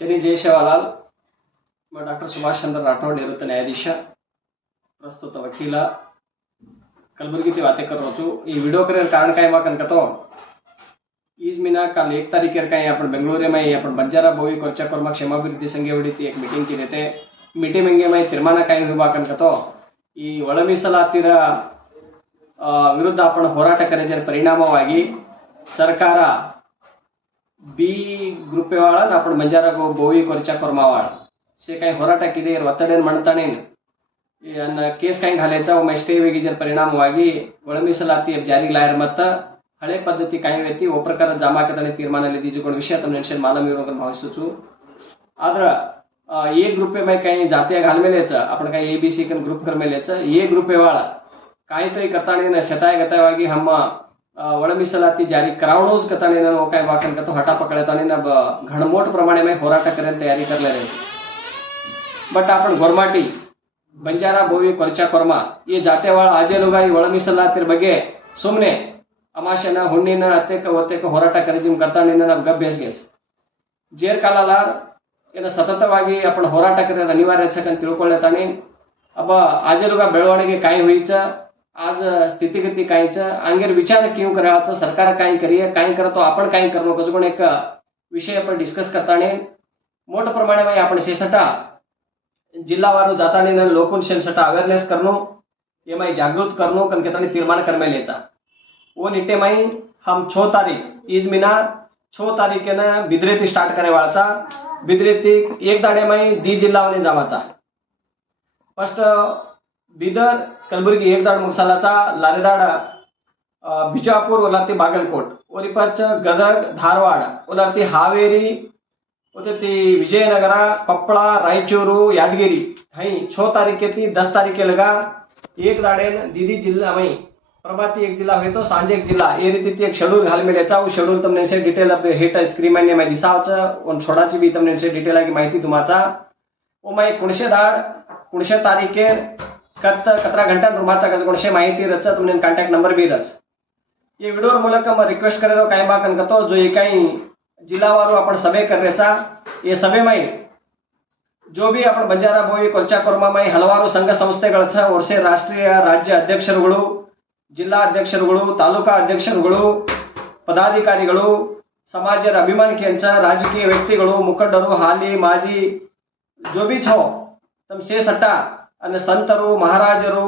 श्री जय सेवालाल डॉक्टर सुभाष चंद्र राठोड निवृत्त न्यायाधीश प्रस्तुत वकील कलबुर्गी ते वाते कर रोचू ई वीडियो करे कारण काय माकन कतो ईज मीना काल 1 तारीखेर काय आपण बेंगळुरू में आपण बंजारा बोवी कोर्चा कोरमा क्षमाभिवृद्धि संघ एक मीटिंग की रहते मीटिंग में तीर्मान काय हुबाकन कतो ಈ ಒಳ ಮೀಸಲಾತಿರ ವಿರುದ್ಧ आपण ಹೋರಾಟ ಕರೆಜರ ಪರಿಣಾಮವಾಗಿ ಸರ್ಕಾರ बी ग्रुपेवाळा आपण बंजारा बोवी कोरच्या कोरमावाळ से काही होराಟ किदे ಒತ್ತಡನ ಮಾಡ್ತಾನೆ ಅನ್ನ ಕೇಸ್ काही घालायचा व स्टे वेगीजर ಪರಿಣಾಮವಾಗಿ ಒಳ ಮೀಸಲಾತಿ ಜಾರಿ ಲಾಯರ್ ಮತ್ತ ಹಳೆ ಪದ್ಧತಿ काही ವ್ಯಕ್ತಿ ओ ಪ್ರಕಾರ ಜಮಾಕತನೆ ತೀರ್ಮಾನದಲ್ಲಿ ದೀಜಿಕೊಂಡು ವಿಷಯ ತಮ್ಮ ನೆನ್ಷನ್ ಮಾನವ ವಿರೋಧ ಭಾವಿಸುଛୁ आದ್ರ ए ग्रुप में काही जातीय घालमेलेच आपण काही एबीसी कन ग्रुप करमेलेच ए ग्रुपेवाळा काही तो करताने शताय गतायವಾಗಿ हम ಒಳ ಮೀಸಲಾತಿ ಜಾರಿ करावणोच कताने न काय वाकन कतो हटा पकड़ताने न घणमोट प्रमाणे में होराಟ करेन तयारी करले रहे बट आपण गोरमाटी बंजारा बोवी कोरचा कोरमा ये जातेवाळ आजे लोग ಈ ಒಳ ಮೀಸಲಾತಿರ ಬಗ್ಗೆ ಸುಮ್ಮನೆ ಅಮಾಶನ ಹುಣ್ಣಿನ ಅತ್ತೆಕ ಒತ್ತೆಕ ಹೋರಾಟ ಕರೆಜಿಮ್ करताने न गब्बेसಗೆಸ್ जेर कालालार ಏನ ಸತತವಾಗಿ आपण ಹೋರಾಟ करे अनिवार्य छकन ತಿಳ್ಕೊಳ್ಳತಾನೆ अब आजे लोग बेळवणीगे काय होईच आज स्थितिगती कायच अंगेर विचार क्यों करायचं सरकार काय करिये काय करतो आपण काय करनो कसं एक विषय आपण डिस्कस करताने मोठ प्रमाणे में आपण शेसटा जिल्हावारू जाताने न लोकन शेसटा अवेयरनेस करनो ये में जागृत करनो कन केताने तीर्मान करमे लेचा वो निटे में हम 6 तारीख इज मीना 6 तारीख न बिद्रेती स्टार्ट करे वाळचा बिद्रेती एक दाडे में दी जिल्हावने जावाचा फर्स्ट बीदर कलबुर्गी एक दाड मुगसालाचा लारेदाड बिजापूर ओलाती बागलकोट ओरिपच गदग धारवाड़ ओलाती हावेरी ओते विजयनगर कोप्पळ रायचूरू यादगिरी हई 6 तारीखे थी 10 तारीखे लगा एक दाडेन दीदी जिल्हा में प्रभाती एक जिल्हा हुए तो सांजे एक जिल्हा ये रीति एक शेड्यूल घाल मिलेचा वो शेड्यूल तुमने से डिटेल हिट स्क्रीन में दिसावच उन छोडाची भी तुमने से डिटेल आगी माहिती तुमाचा ओ मैं कुणशे तारीखे कतरा घंटा रुमाचा कोणशे माहिती रच तुमने कांटेक्ट नंबर भी रच ये वीडियो ಮೂಲಕ मैं रिक्वेस्ट करे रो काय बाकन कतो जो ये काही जिल्हावारू आपण सभे कररेचा ये सभे में जो भी आपण बंजारा बोवी कोरचा कोरमा में हलवारू संघ संस्थೆಗಳ छ ವರ್ಷೆ ರಾಷ್ಟ್ರೀಯ ರಾಜ್ಯ ಅಧ್ಯಕ್ಷರುಗಳು ಜಿಲ್ಲಾ ಅಧ್ಯಕ್ಷರುಗಳು ತಾಲೂಕಾ ಅಧ್ಯಕ್ಷರುಗಳು ಪದಾಧಿಕಾರಿಗಳು ಸಮಾಜದ ಅಭಿಮಾನಿಕೆಂಚ ರಾಜಕೀಯ ವ್ಯಕ್ತಿಗಳು ಮುಖಂಡರು ಹಾಲಿ ಮಾಜಿ जो भी छो तम से सट्टा અને સંતરો મહારાજરો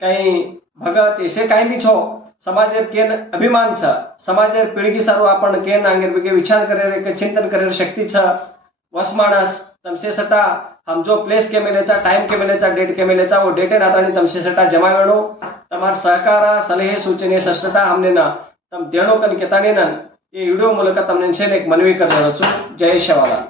કઈ ભગત એસે કાઈ બી છો समाजेर केन अभिमान छ समाजेर पिढगी सर्व आपण केन आंगेर बगे विचार करे के चिंतन करे शक्ती छ वसमानस तमसे सटा हम जो प्लेस के मिलेचा टाइम के मिलेचा डेट के मिलेचा वो डेटे नातानी तमसे सटा जमावेणो तमार सहकार सलहे सूचने सष्टता हमने ना तम देणो कन केताने न ये वीडियो ಮೂಲಕ तमने एक मनवी करणार छु जय शेवालाल।